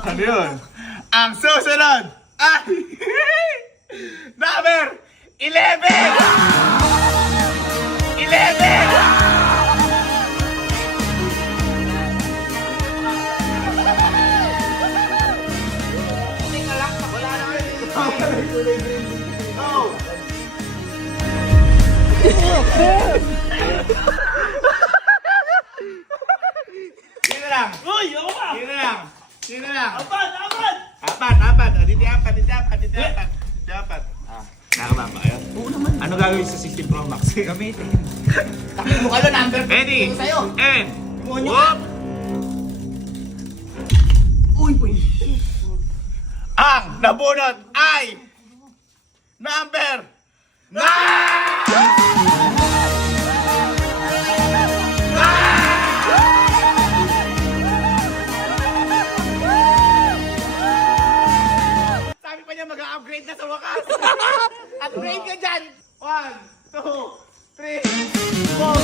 Ano yun? Ang susunod ay number 11! 11! Oh! Sino lang? Uy, ako ba? Sino lang? Sino lang? Apat, apat! Apat. O, dito apat. Nakababa kayo? Oo naman. Ano gagawin sa 16 Pro Max? Gamitin. Takbo mo kayo, number 2 Ready? sa'yo. And, Demonyo whoop! Uy, uy. Ang nabunot ay number 9! Sabi pa niya mag-upgrade na sa wakas. Upgrade ka dyan. 1, 2, 3, 4.